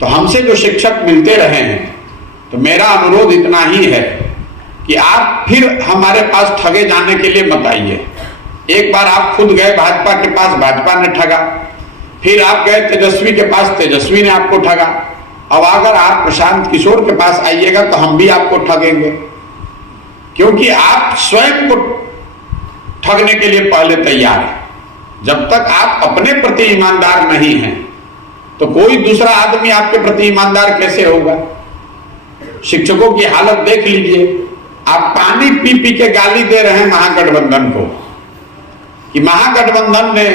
तो हमसे जो शिक्षक मिलते रहे हैं, तो मेरा अनुरोध इतना ही है कि आप फिर हमारे पास ठगे जाने के लिए मत आइए। एक बार आप खुद गए भाजपा के पास, भाजपा ने ठगा, फिर आप गए तेजस्वी के पास, तेजस्वी ने आपको ठगा। अब अगर आप प्रशांत किशोर के पास आइएगा तो हम भी आपको ठगेंगे, क्योंकि आप स्वयं को ठगने के लिए पहले तैयार हैं। जब तक आप अपने प्रति ईमानदार नहीं हैं तो कोई दूसरा आदमी आपके प्रति ईमानदार कैसे होगा। शिक्षकों की हालत देख लीजिए, आप पानी पी पी के गाली दे रहे हैं महागठबंधन को कि महागठबंधन ने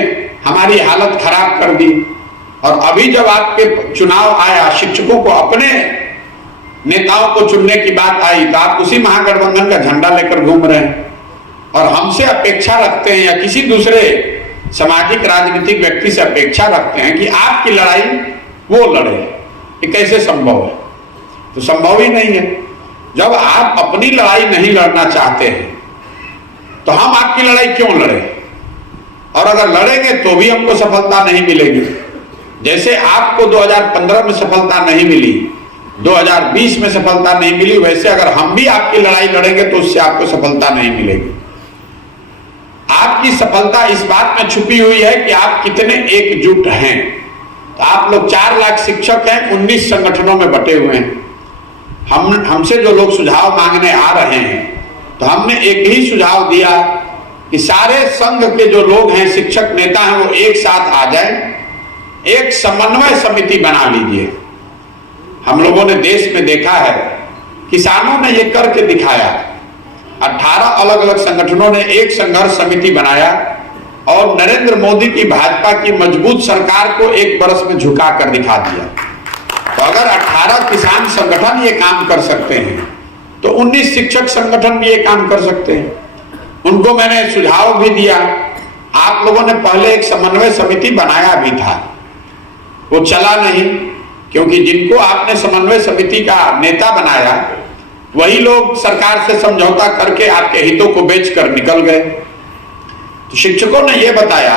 हमारी हालत खराब कर दी। और अभी जब आपके चुनाव आया, शिक्षकों को अपने नेताओं को चुनने की बात आई, तो आप उसी महागठबंधन का झंडा लेकर घूम रहे हैं और हमसे अपेक्षा रखते हैं या किसी दूसरे सामाजिक राजनीतिक व्यक्ति से अपेक्षा रखते हैं कि आपकी लड़ाई वो लड़े। ये कैसे संभव है? तो संभव ही नहीं है। जब आप अपनी लड़ाई नहीं लड़ना चाहते हैं तो हम आपकी लड़ाई क्यों लड़े? और अगर लड़ेंगे तो भी हमको सफलता नहीं मिलेगी। जैसे आपको 2015 में सफलता नहीं मिली, 2020 में सफलता नहीं मिली, वैसे अगर हम भी आपकी लड़ाई लड़ेंगे तो उससे आपको सफलता नहीं मिलेगी। आपकी सफलता इस बात में छुपी हुई है कि आप कितने एकजुट हैं। तो आप लोग 4 लाख शिक्षक हैं, 19 संगठनों में बटे हुए हैं। हमसे जो लोग सुझाव मांगने आ रहे हैं, तो हमने एक ही सुझाव दिया कि सारे संघ के जो लोग हैं, शिक्षक नेता हैं, वो एक साथ आ जाएं, एक समन्वय समिति बना लीजिए। हम लोगों ने देश में देखा है, किसानों ने ये करके दिखाया। 18 अलग अलग संगठनों ने एक संघर्ष समिति बनाया और नरेंद्र मोदी की भाजपा की मजबूत सरकार को एक बरस में झुका कर दिखा दिया। तो अगर 18 किसान संगठन ये काम कर सकते हैं तो 19 शिक्षक संगठन भी ये काम कर सकते हैं। उनको मैंने सुझाव भी दिया। आप लोगों ने पहले एक समन्वय समिति बनाया भी था, वो चला नहीं, क्योंकि जिनको आपने समन्वय समिति का नेता बनाया वही लोग सरकार से समझौता करके आपके हितों को बेचकर निकल गए। तो शिक्षकों ने यह बताया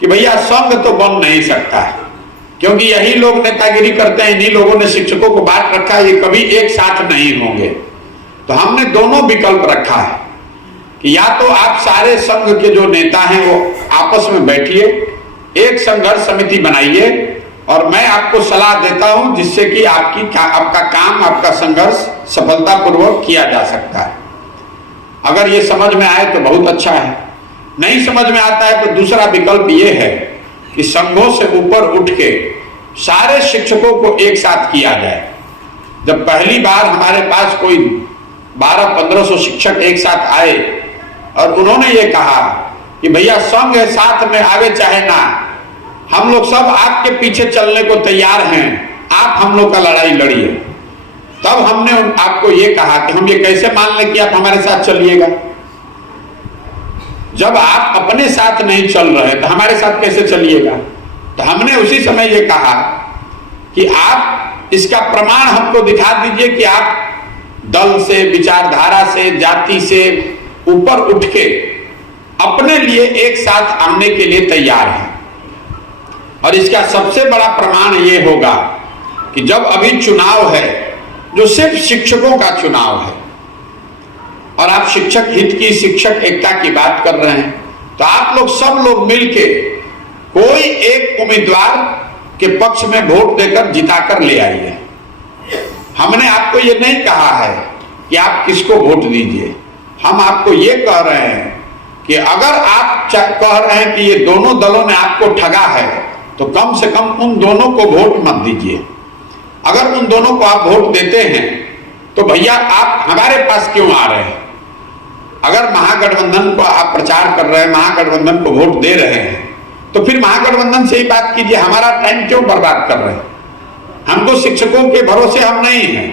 कि भैया संघ तो बन नहीं सकता है, क्योंकि यही लोग नेतागिरी करते हैं, इन्हीं लोगों ने शिक्षकों को बांट रखा है, ये कभी एक साथ नहीं होंगे। तो हमने दोनों विकल्प रखा है कि या तो आप सारे संघ के जो नेता हैं वो आपस में बैठिए, एक संघर्ष समिति बनाइए, और मैं आपको सलाह देता हूं जिससे कि आपका काम, आपका संघर्ष सफलतापूर्वक किया जा सकता है। अगर ये समझ में आए तो बहुत अच्छा है, नहीं समझ में आता है तो दूसरा विकल्प ये है कि संघों से ऊपर उठ के सारे शिक्षकों को एक साथ किया जाए। जब पहली बार हमारे पास कोई 1200-1500 शिक्षक एक साथ आए और उन्होंने ये कहा कि भैया संघ है, साथ में आगे चाहे ना, हम लोग सब आपके पीछे चलने को तैयार हैं, आप हम लोग का लड़ाई लड़िए। तब हमने आपको ये कहा कि हम ये कैसे मान लें कि आप हमारे साथ चलिएगा? जब आप अपने साथ नहीं चल रहे तो हमारे साथ कैसे चलिएगा? तो हमने उसी समय ये कहा कि आप इसका प्रमाण हमको दिखा दीजिए कि आप दल से, विचारधारा से, जाति से ऊपर उठ के अपने लिए एक साथ आने के लिए तैयार हैं। और इसका सबसे बड़ा प्रमाण ये होगा कि जब अभी चुनाव है जो सिर्फ शिक्षकों का चुनाव है और आप शिक्षक हित की, शिक्षक एकता की बात कर रहे हैं, तो आप लोग सब लोग मिलके कोई एक उम्मीदवार के पक्ष में वोट देकर जिताकर ले आइए। हमने आपको ये नहीं कहा है कि आप किसको वोट दीजिए, हम आपको ये कह रहे हैं कि अगर आप कह रहे हैं कि ये दोनों दलों ने आपको ठगा है तो कम से कम उन दोनों को वोट मत दीजिए। अगर उन दोनों को आप वोट देते हैं तो भैया आप हमारे पास क्यों आ रहे हैं? अगर महागठबंधन को आप प्रचार कर रहे हैं, महागठबंधन को वोट दे रहे हैं, तो फिर महागठबंधन से ही बात कीजिए, हमारा टाइम क्यों बर्बाद कर रहे हैं? हमको शिक्षकों के भरोसे हम नहीं हैं,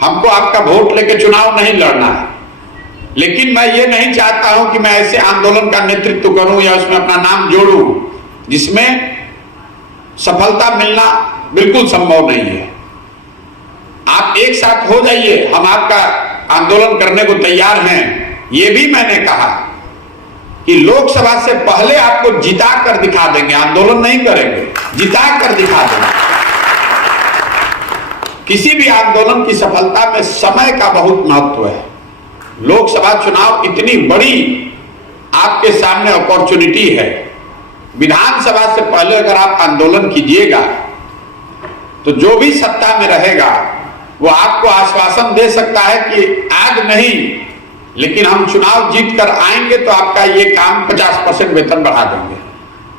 हमको आपका वोट लेके चुनाव नहीं लड़ना है। लेकिन मैं ये नहीं चाहता हूं कि मैं ऐसे आंदोलन का नेतृत्व करूं या उसमें अपना नाम जोड़ूं जिसमें सफलता मिलना बिल्कुल संभव नहीं है। आप एक साथ हो जाइए, हम आपका आंदोलन करने को तैयार हैं। ये भी मैंने कहा कि लोकसभा से पहले आपको जिता कर दिखा देंगे, आंदोलन नहीं करेंगे, जिता कर दिखा देंगे। किसी भी आंदोलन की सफलता में समय का बहुत महत्व है। लोकसभा चुनाव इतनी बड़ी आपके सामने अपॉर्चुनिटी है। विधानसभा से पहले अगर आप आंदोलन कीजिएगा तो जो भी सत्ता में रहेगा वो आपको आश्वासन दे सकता है कि आज नहीं, लेकिन हम चुनाव जीत कर आएंगे तो आपका ये काम 50% वेतन बढ़ा देंगे।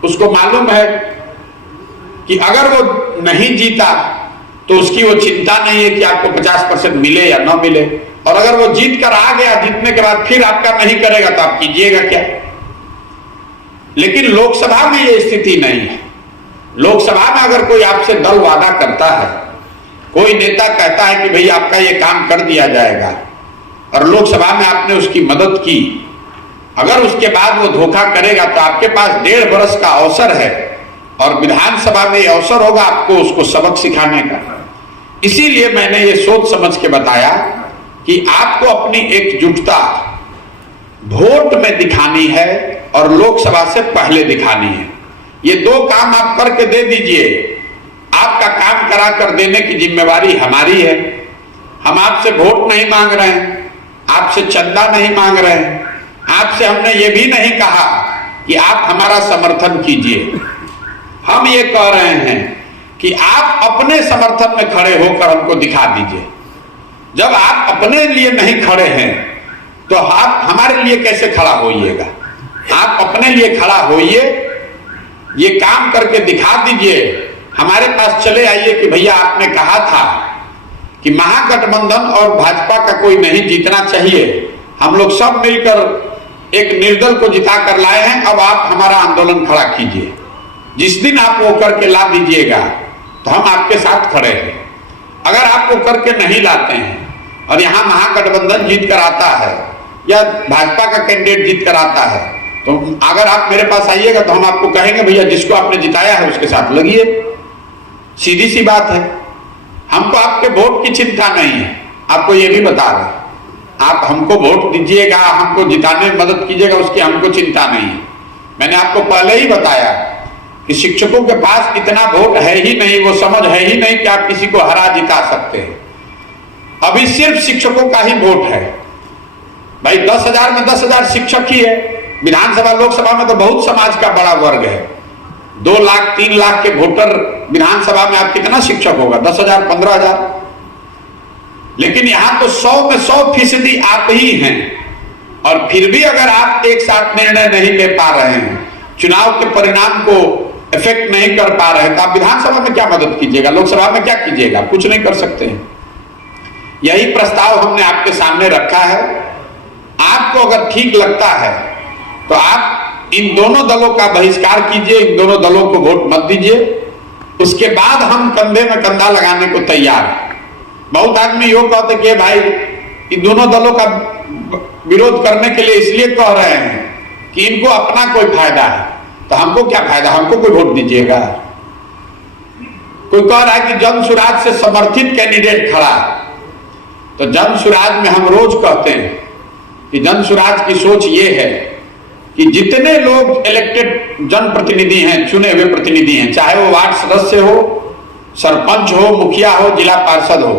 उसको मालूम है कि अगर वो नहीं जीता तो उसकी वो चिंता नहीं है कि आपको 50% मिले या ना मिले, और अगर वो जीत कर आ गया, जीतने के बाद फिर आपका नहीं करेगा तो आप कीजिएगा क्या। लेकिन लोकसभा में ये स्थिति नहीं है। लोकसभा में अगर कोई आपसे दल वादा करता है, कोई नेता कहता है कि भाई आपका ये काम कर दिया जाएगा, और लोकसभा में आपने उसकी मदद की, अगर उसके बाद वो धोखा करेगा तो आपके पास 1.5 वर्ष का अवसर है, और विधानसभा में ये अवसर होगा आपको उसको सबक सिखाने का। इसीलिए मैंने ये सोच समझ के बताया कि आपको अपनी एकजुटता वोट में दिखानी है और लोकसभा से पहले दिखानी है। ये 2 काम आप करके दे दीजिए। आपका काम करा कर देने की जिम्मेवारी हमारी है। हम आपसे वोट नहीं मांग रहे हैं, आपसे चंदा नहीं मांग रहे हैं, आपसे हमने ये भी नहीं कहा कि आप हमारा समर्थन कीजिए। हम ये कह रहे हैं कि आप अपने समर्थन में खड़े होकर हमको दिखा दीजिए। जब आप अपने लिए नहीं खड़े हैं तो आप हमारे लिए कैसे खड़ा होइएगा। आप अपने लिए खड़ा होइए, ये काम करके दिखा दीजिए, हमारे पास चले आइए कि भैया आपने कहा था कि महागठबंधन और भाजपा का कोई नहीं जीतना चाहिए, हम लोग सब मिलकर एक निर्दल को जिता कर लाए हैं, अब आप हमारा आंदोलन खड़ा कीजिए। जिस दिन आप वो करके ला दीजिएगा तो हम आपके साथ खड़े हैं। अगर आप वो करके नहीं लाते हैं और यहाँ महागठबंधन जीत कर आता है या भाजपा का कैंडिडेट जीत कर आता है, तो अगर आप मेरे पास आइएगा तो हम आपको कहेंगे भैया जिसको आपने जिताया है उसके साथ लगिए। सीधी सी बात है। हमको आपके वोट की चिंता नहीं है, आपको ये भी बता रहे, आप हमको वोट दीजिएगा, हमको जिताने में मदद कीजिएगा, उसकी हमको चिंता नहीं है। मैंने आपको पहले ही बताया कि शिक्षकों के पास इतना वोट है ही नहीं, वो समझ है ही नहीं कि आप किसी को हरा जिता सकते हैं। अभी सिर्फ शिक्षकों का ही वोट है। भाई 10,000 में 10,000 शिक्षक ही है। विधानसभा लोकसभा में तो बहुत समाज का बड़ा वर्ग है। 2 लाख 3 लाख के वोटर विधानसभा में आप कितना शिक्षक होगा, 10,000 15,000। लेकिन यहां तो 100 में 100% आप ही हैं, और फिर भी अगर आप एक साथ निर्णय नहीं ले पा रहे हैं, चुनाव के परिणाम को इफेक्ट नहीं कर पा रहे हैं, तो आप विधानसभा में क्या मदद कीजिएगा, लोकसभा में क्या कीजिएगा, कुछ नहीं कर सकते हैं। यही प्रस्ताव हमने आपके सामने रखा है। आपको अगर ठीक लगता है तो आप इन दोनों दलों का बहिष्कार कीजिए, इन दोनों दलों को वोट मत दीजिए। उसके बाद हम कंधे में कंधा लगाने को तैयार हैं। बहुत आदमी यो कहते कि भाई इन दोनों दलों का विरोध करने के लिए इसलिए कह रहे हैं कि इनको अपना कोई फायदा है, तो हमको क्या फायदा, हमको कोई वोट दीजिएगा। कोई कह रहा है कि जन सुराज से समर्थित कैंडिडेट खड़ा है, तो जन सुराज में हम रोज कहते हैं कि जन सुराज की सोच ये है कि जितने लोग इलेक्टेड जनप्रतिनिधि हैं, चुने हुए प्रतिनिधि हैं, चाहे वो वार्ड सदस्य हो, सरपंच हो, मुखिया हो, जिला पार्षद हो,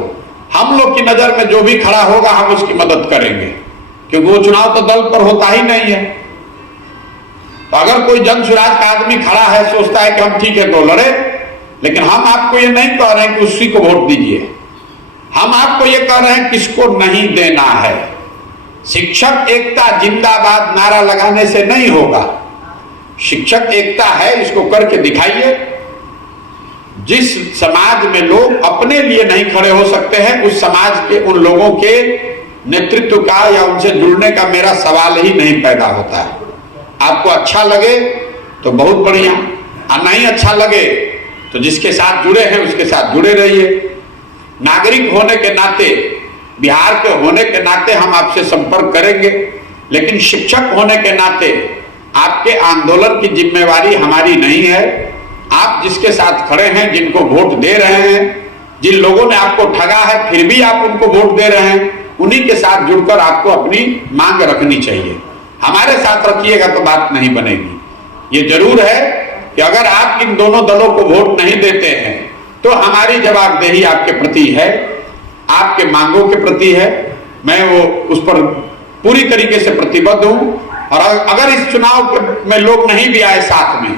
हम लोग की नजर में जो भी खड़ा होगा हम उसकी मदद करेंगे, क्योंकि वो चुनाव तो दल पर होता ही नहीं है। तो अगर कोई जन सुराज का आदमी खड़ा है, सोचता है कि हम ठीक है तो लड़े, लेकिन हम आपको ये नहीं कह रहे हैं कि उसी को वोट दीजिए। हम आपको ये कह रहे हैं किसको नहीं देना है। शिक्षक एकता जिंदाबाद नारा लगाने से नहीं होगा। शिक्षक एकता है, इसको करके दिखाइए। जिस समाज में लोग अपने लिए नहीं खड़े हो सकते हैं, उस समाज के उन लोगों के नेतृत्व का या उनसे जुड़ने का मेरा सवाल ही नहीं पैदा होता है। आपको अच्छा लगे तो बहुत बढ़िया, और नहीं अच्छा लगे तो जिसके साथ जुड़े हैं उसके साथ जुड़े रहिए। नागरिक होने के नाते, बिहार के होने के नाते हम आपसे संपर्क करेंगे, लेकिन शिक्षक होने के नाते आपके आंदोलन की जिम्मेवारी हमारी नहीं है। आप जिसके साथ खड़े हैं, जिनको वोट दे रहे हैं, जिन लोगों ने आपको ठगा है फिर भी आप उनको वोट दे रहे हैं, उन्हीं के साथ जुड़कर आपको अपनी मांग रखनी चाहिए। हमारे साथ रखिएगा तो बात नहीं बनेगी। ये जरूर है कि अगर आप इन दोनों दलों को वोट नहीं देते हैं तो हमारी जवाबदेही आपके प्रति है, आपके मांगों के प्रति है। मैं वो उस पर पूरी तरीके से प्रतिबद्ध हूं। और अगर इस चुनाव में लोग नहीं भी आए साथ में,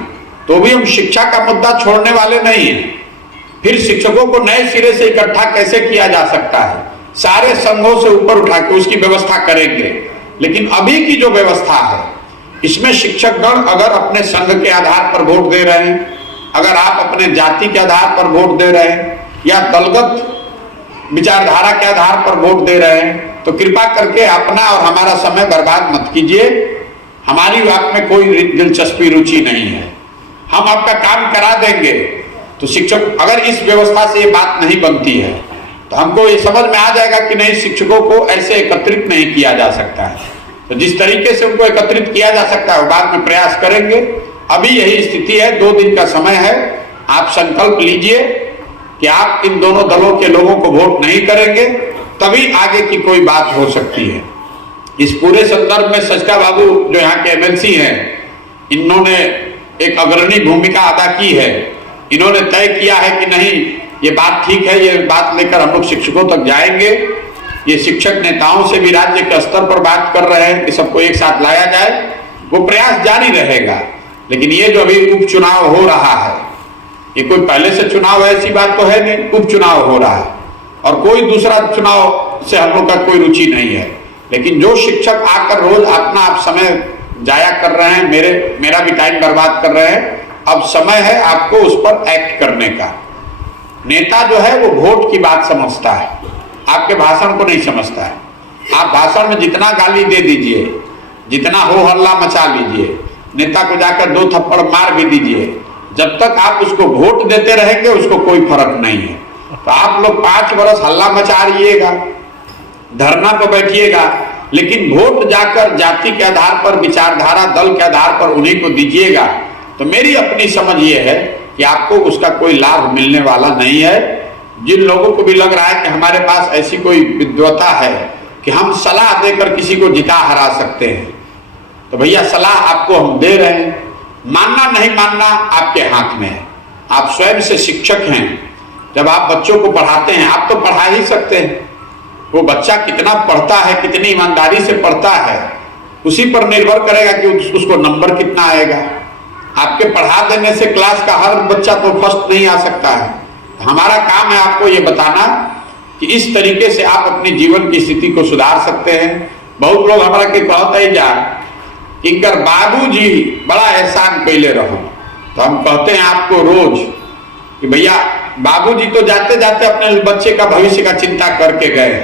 तो भी हम शिक्षा का मुद्दा छोड़ने वाले नहीं हैं। फिर शिक्षकों को नए सिरे से इकट्ठा कैसे किया जा सकता है, सारे संघों से ऊपर उठा के उसकी व्यवस्था करेंगे। लेकिन अभी की जो व्यवस्था है, इसमें शिक्षकगण अगर अपने संघ के आधार पर वोट दे रहे हैं, अगर आप अपने जाति के आधार पर वोट दे रहे हैं या दलगत विचारधारा के आधार पर वोट दे रहे हैं, तो कृपा करके अपना और हमारा समय बर्बाद मत कीजिए। हमारी बात में कोई दिलचस्पी रुचि नहीं है, हम आपका काम करा देंगे। तो शिक्षक अगर इस व्यवस्था से ये बात नहीं बनती है, तो हमको ये समझ में आ जाएगा कि नहीं, शिक्षकों को ऐसे एकत्रित नहीं किया जा सकता है। तो जिस तरीके से उनको एकत्रित किया जा सकता है, वो बाद में प्रयास करेंगे। अभी यही स्थिति है, 2 दिन का समय है। आप संकल्प लीजिए कि आप इन दोनों दलों के लोगों को वोट नहीं करेंगे, तभी आगे की कोई बात हो सकती है। इस पूरे संदर्भ में सचका बाबू जो यहाँ के एमएलसी हैं, इन्होंने एक अग्रणी भूमिका अदा की है। इन्होंने तय किया है कि नहीं, ये बात ठीक है, ये बात लेकर हम लोग शिक्षकों तक जाएंगे। ये शिक्षक नेताओं से भी राज्य के स्तर पर बात कर रहे हैं कि सबको एक साथ लाया जाए। वो प्रयास जारी रहेगा। लेकिन ये जो अभी उपचुनाव हो रहा है, ये कोई पहले से चुनाव है ऐसी बात तो है नहीं, उपचुनाव हो रहा है और कोई दूसरा चुनाव से हम लोग का कोई रुचि नहीं है। लेकिन जो शिक्षक आकर रोज अपना आप समय जाया कर रहे हैं, मेरा भी टाइम बर्बाद कर रहे हैं, अब समय है आपको उस पर एक्ट करने का। नेता जो है वो वोट की बात समझता है, आपके भाषण को नहीं समझता है। आप भाषण में जितना गाली दे दीजिए, जितना हो हल्ला मचा लीजिए, नेता को जाकर 2 थप्पड़ मार भी दीजिए, जब तक आप उसको वोट देते रहेंगे उसको कोई फर्क नहीं है। तो आप लोग 5 वर्ष हल्ला मचा रहिएगा, धरना पर बैठिएगा, लेकिन वोट जाकर जाति के आधार पर, विचारधारा, दल के आधार पर उन्हीं को दीजिएगा। तो मेरी अपनी समझ ये है कि आपको उसका कोई लाभ मिलने वाला नहीं है। जिन लोगों को भी लग रहा है कि हमारे पास ऐसी कोई विद्वता है कि हम सलाह देकर किसी को जिता हरा सकते हैं, तो भैया सलाह आपको हम दे रहे हैं। मानना नहीं मानना आपके हाथ में है। आप स्वयं से शिक्षक हैं। जब आप बच्चों को पढ़ाते हैं, आप तो पढ़ा ही सकते हैं। वो बच्चा कितना पढ़ता है, कितनी ईमानदारी से पढ़ता है, उसी पर निर्भर करेगा कि उसको नंबर कितना आएगा। आपके पढ़ा देने से क्लास का हर बच्चा तो फर्स्ट नहीं आ सकता है। हमारा काम है आपको ये बताना कि इस तरीके से आप अपनी जीवन की स्थिति को सुधार सकते हैं। बहुत लोग हमारा के कहते ही जा इनकर बाबूजी बड़ा एहसान कैले रहो, तो हम कहते हैं आपको रोज कि भैया बाबूजी तो जाते जाते अपने बच्चे का भविष्य का चिंता करके गए।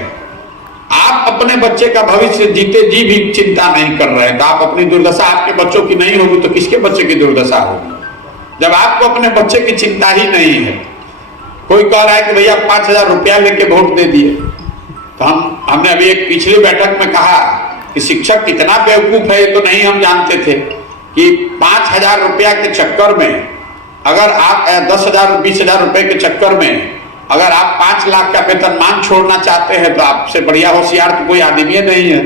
आप अपने बच्चे का भविष्य जीते जी भी चिंता नहीं कर रहे हैं, तो आप अपनी दुर्दशा, आपके बच्चों की नहीं होगी तो किसके बच्चे की दुर्दशा होगी, जब आपको अपने बच्चे की चिंता ही नहीं है। कोई कह रहा है कि भैया 5000 रुपया लेके वोट दे दिए, तो हमने अभी एक पिछली बैठक में कहा कि शिक्षक कितना बेवकूफ है ये तो नहीं हम जानते थे कि 5000 रुपया के चक्कर में, अगर आप 10,000 20,000 रुपए के चक्कर में अगर आप 5 लाख का वेतनमान छोड़ना चाहते हैं, तो आपसे बढ़िया होशियार तो कोई आदमी नहीं है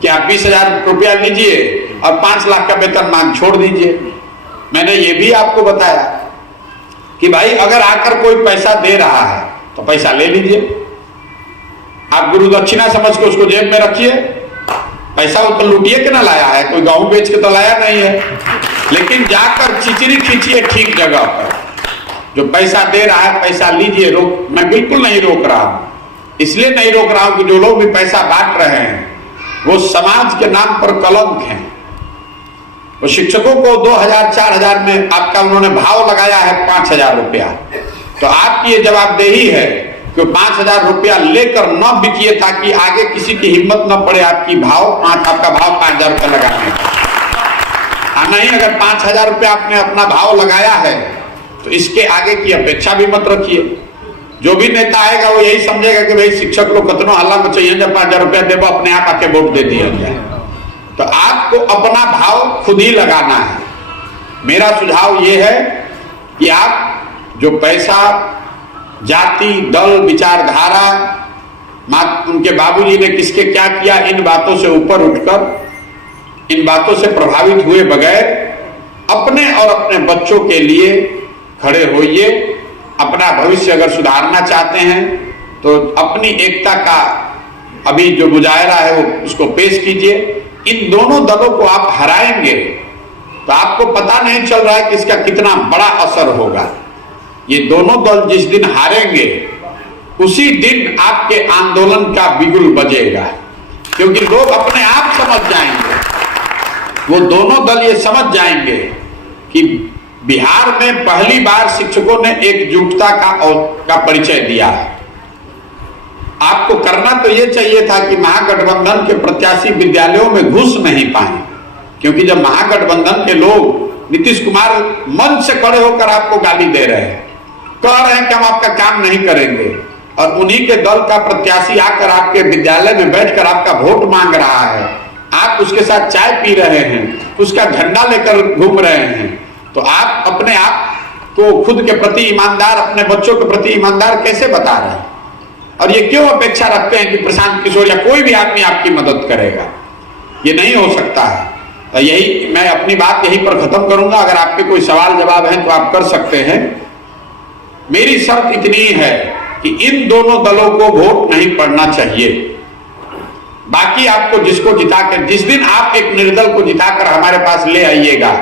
कि आप 20,000 रुपया लीजिए और 5 लाख का वेतनमान छोड़ दीजिए। मैंने ये भी आपको बताया कि भाई अगर आकर कोई पैसा दे रहा है तो पैसा ले लीजिए, आप गुरु दक्षिणा समझ के उसको जेब में रखिए। पैसा वो तो लूटिए के ना लाया है, कोई गाँव बेच के तो लाया नहीं है, लेकिन जाकर चिचरी खींचिए ठीक जगह पर। जो पैसा दे रहा है पैसा लीजिए, रोक मैं बिल्कुल नहीं रोक रहा हूं। इसलिए नहीं रोक रहा हूं कि जो लोग भी पैसा बांट रहे हैं वो समाज के नाम पर कलंक हैं। वो शिक्षकों को 2000 4000 में आपका उन्होंने भाव लगाया है 5000 रुपया, तो आपकी ये जवाबदेही है कि 5000 रुपया लेकर न बिकिए, ताकि आगे किसी की हिम्मत न पड़े आपका भाव 5000 रुपया लगाने का। नहीं, अगर 5000 रुपया आपने अपना भाव लगाया है तो इसके आगे की अपेक्षा भी मत रखिए। जो भी नेता आएगा वो यही समझेगा कि भाई शिक्षक लोग कितना हल्ला मचाइए, जब 5000 रुपया देवो अपने आप आके वोट दे दिया जाए। तो आपको अपना भाव खुद ही लगाना है। मेरा सुझाव ये है कि आप जो पैसा जाति, दल, विचारधारा, उनके बाबूजी ने किसके क्या किया, इन बातों से ऊपर उठकर, इन बातों से प्रभावित हुए बगैर अपने और अपने बच्चों के लिए खड़े होइए। अपना भविष्य अगर सुधारना चाहते हैं तो अपनी एकता का अभी जो मुजाहरा है वो उसको पेश कीजिए। इन दोनों दलों को आप हराएंगे तो आपको पता नहीं चल रहा है कि इसका कितना बड़ा असर होगा। ये दोनों दल जिस दिन हारेंगे उसी दिन आपके आंदोलन का बिगुल बजेगा, क्योंकि लोग अपने आप समझ जाएंगे, वो दोनों दल ये समझ जाएंगे कि बिहार में पहली बार शिक्षकों ने एकजुटता का परिचय दिया है। आपको करना तो ये चाहिए था कि महागठबंधन के प्रत्याशी विद्यालयों में घुस नहीं पाए, क्योंकि जब महागठबंधन के लोग नीतीश कुमार मंच से खड़े होकर आपको गाली दे रहे हैं, कह रहे हैं कि हम आपका काम नहीं करेंगे, और उन्हीं के दल का प्रत्याशी आकर आपके विद्यालय में बैठकर आपका वोट मांग रहा है, आप उसके साथ चाय पी रहे हैं, उसका झंडा लेकर घूम रहे हैं, तो आप अपने आप को खुद के प्रति ईमानदार, अपने बच्चों के प्रति ईमानदार कैसे बता रहे हैं? और ये क्यों अपेक्षा रखते हैं कि प्रशांत किशोर या कोई भी आदमी आपकी मदद करेगा? ये नहीं हो सकता है। तो यही मैं अपनी बात यहीं पर खत्म करूंगा। अगर आपके कोई सवाल जवाब हैं तो आप कर सकते हैं। मेरी शर्त इतनी है कि इन दोनों दलों को वोट नहीं पड़ना चाहिए। बाकी आपको जिसको जिताकर, जिस दिन आप एक निर्दल को जिताकर हमारे पास ले आइएगा,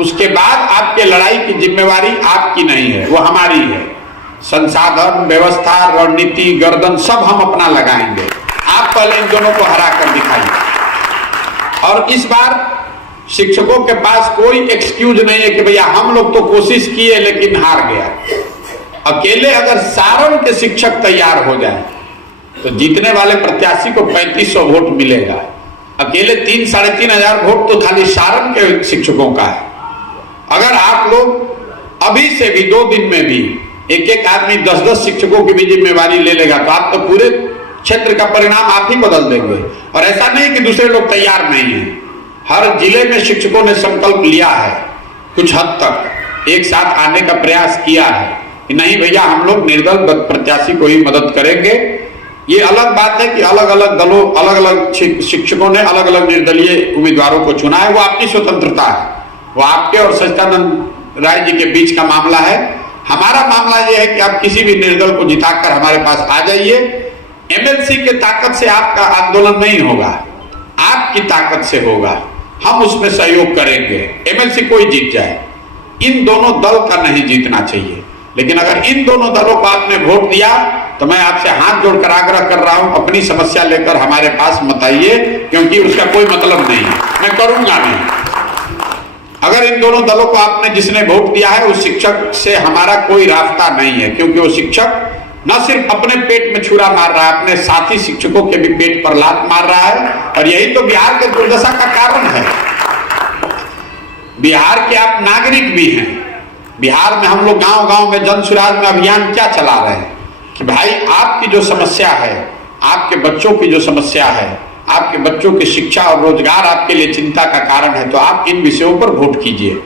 उसके बाद आपके लड़ाई की जिम्मेवारी आपकी नहीं है, वो हमारी है। संसाधन, व्यवस्था, रणनीति, गर्दन सब हम अपना लगाएंगे। आप पहले इन दोनों को हरा कर दिखाइए। और इस बार शिक्षकों के पास कोई एक्सक्यूज नहीं है कि भैया हम लोग तो कोशिश किए लेकिन हार गया। अकेले अगर सारण के शिक्षक तैयार हो जाए तो जीतने वाले प्रत्याशी को 3500 वोट मिलेगा। अकेले 3-3.5 वोट तो खाली सारण के शिक्षकों का है। अगर आप लोग अभी से भी 2 दिन में भी एक आदमी 10-10 शिक्षकों की भी जिम्मेवारी ले लेगा तो आप तो पूरे क्षेत्र का परिणाम आप ही बदल देंगे। और ऐसा नहीं कि दूसरे लोग तैयार नहीं है, हर जिले में शिक्षकों ने संकल्प लिया है, कुछ हद तक एक साथ आने का प्रयास किया है कि नहीं भैया हम लोग निर्दल प्रत्याशी को ही मदद करेंगे। ये अलग बात है कि अलग अलग दलों, अलग अलग शिक्षकों ने अलग अलग निर्दलीय उम्मीदवारों को चुना है, वो आपकी स्वतंत्रता है, वो आपके और सच्चिदानंद राय जी के बीच का मामला है। हमारा मामला यह है कि आप किसी भी निर्दल को जिताकर हमारे पास आ जाइए। एमएलसी के ताकत से आपका आंदोलन नहीं होगा, आपकी ताकत से होगा, हम उसमें सहयोग करेंगे। एमएलसी कोई जीत जाए, इन दोनों दल का नहीं जीतना चाहिए। लेकिन अगर इन दोनों दलों को आपने वोट दिया तो मैं आपसे हाथ जोड़कर आग्रह कर रहा हूं, अपनी समस्या लेकर हमारे पास मत आइए, क्योंकि उसका कोई मतलब नहीं है, मैं करूंगा नहीं। अगर इन दोनों दलों को आपने जिसने वोट दिया है उस शिक्षक से हमारा कोई रास्ता नहीं है, क्योंकि वो शिक्षक न सिर्फ अपने पेट में छुरा मार रहा है, अपने साथी शिक्षकों के भी पेट पर लात मार रहा है। और यही तो बिहार के दुर्दशा का कारण है। बिहार के आप नागरिक भी हैं। बिहार में हम लोग गांव गांव में जन सुराज में अभियान क्या चला रहे हैं कि भाई आपकी जो समस्या है, आपके बच्चों की जो समस्या है, आपके बच्चों की शिक्षा और रोजगार आपके लिए चिंता का कारण है, तो आप इन विषयों पर वोट कीजिए।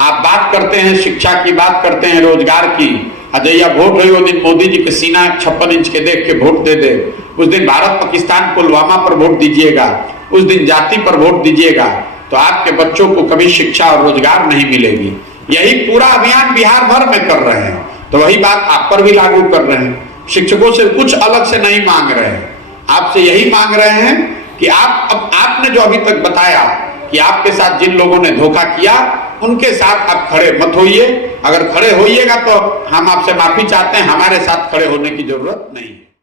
आप बात करते हैं शिक्षा की, बात करते हैं रोजगार की, अजैया वोट हुई वो दिन मोदी जी के सीना 56 इंच के देख के वोट दे दे, उस दिन भारत पाकिस्तान पुलवामा पर वोट दीजिएगा, उस दिन जाति पर वोट दीजिएगा, तो आपके बच्चों को कभी शिक्षा और रोजगार नहीं मिलेगी। यही पूरा अभियान बिहार भर में कर रहे हैं, तो वही बात आप पर भी लागू कर रहे हैं। शिक्षकों से कुछ अलग से नहीं मांग रहे हैं, आपसे यही मांग रहे हैं कि आपने जो अभी तक बताया कि आपके साथ जिन लोगों ने धोखा किया उनके साथ आप खड़े मत होइए। अगर खड़े होइएगा तो हम आपसे माफी चाहते हैं, हमारे साथ खड़े होने की जरूरत नहीं है।